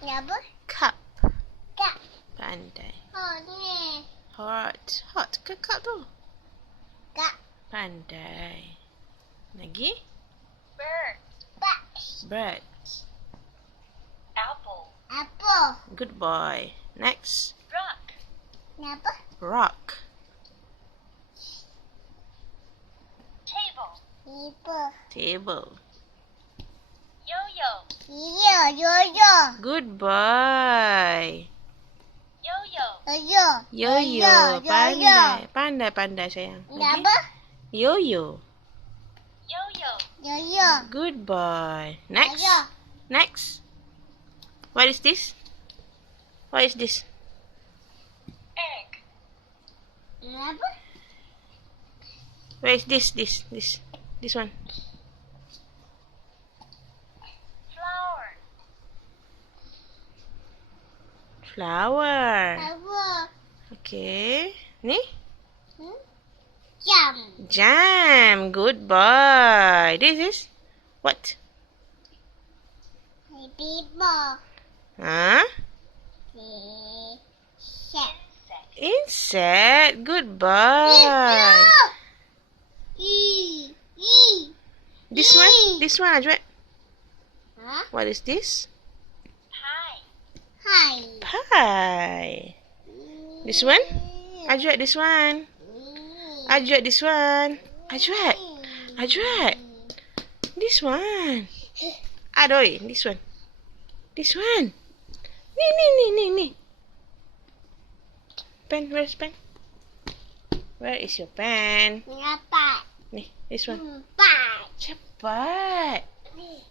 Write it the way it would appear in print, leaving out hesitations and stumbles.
Ni apa? Cup. Cup. Pandai. Oh, ni. Hot. Hot ke cup tu? Cup. Pandai. Lagi? Bird. Bird. Apple. Apple. Good boy. Next. Rock. Ni apa? Rock. Table. Table. Yo-yo. Yo-yo. Good boy. Yo-yo. Yo-yo. Pandai. Pandai sayang. Ni apa? Yo-yo. Yo-yo. Good boy. Next. Yo-yo. Next. What is this? What is this? Egg. Ni apa? Where is this? This one. Flower. Okay. Ni? Jam. Jam. Good boy. This is what? People. Huh? Insect. Good boy. This one, Ajwat. Huh? What is this? Pie. This one? Ajwat, this one. Ajwat, this one. Ajwat. This one. Adoy, this one. This one. Ni. Pen, where's pen? Where is your pen? Ni apa? Ni, this one. Empat. Cepat. Ni.